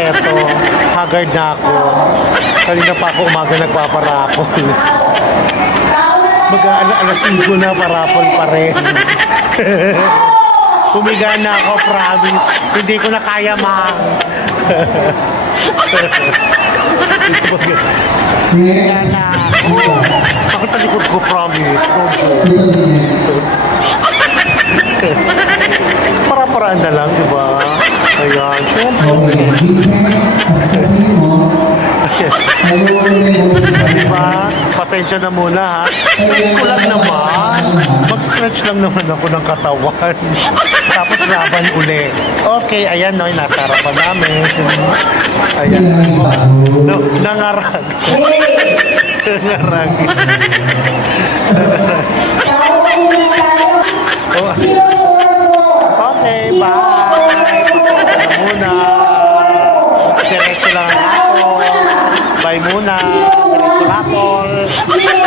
Eto, haggard na ako. Kanina pa ako umaga nagpaparapol. Baga ala alas 5 na parapol pa rin. Humiga na ako, promise. Hindi ko na kaya, ma. Humiga na ako. Sakit ang ko, promise. Go. Para-paraan na lang, di ba? Ayan, syempre. Okay, Vincent, pasasasin mo. Ayaw ko na yung Di ba? Pasensya na muna, ha? Stretch ko lang naman. Mag-stretch lang naman ako ng katawan. Tapos laban uli. Okay, ayan, no, nasa harapan namin. Ayan. No, nangarag. nangarag. Bye muna. Diretso rapol.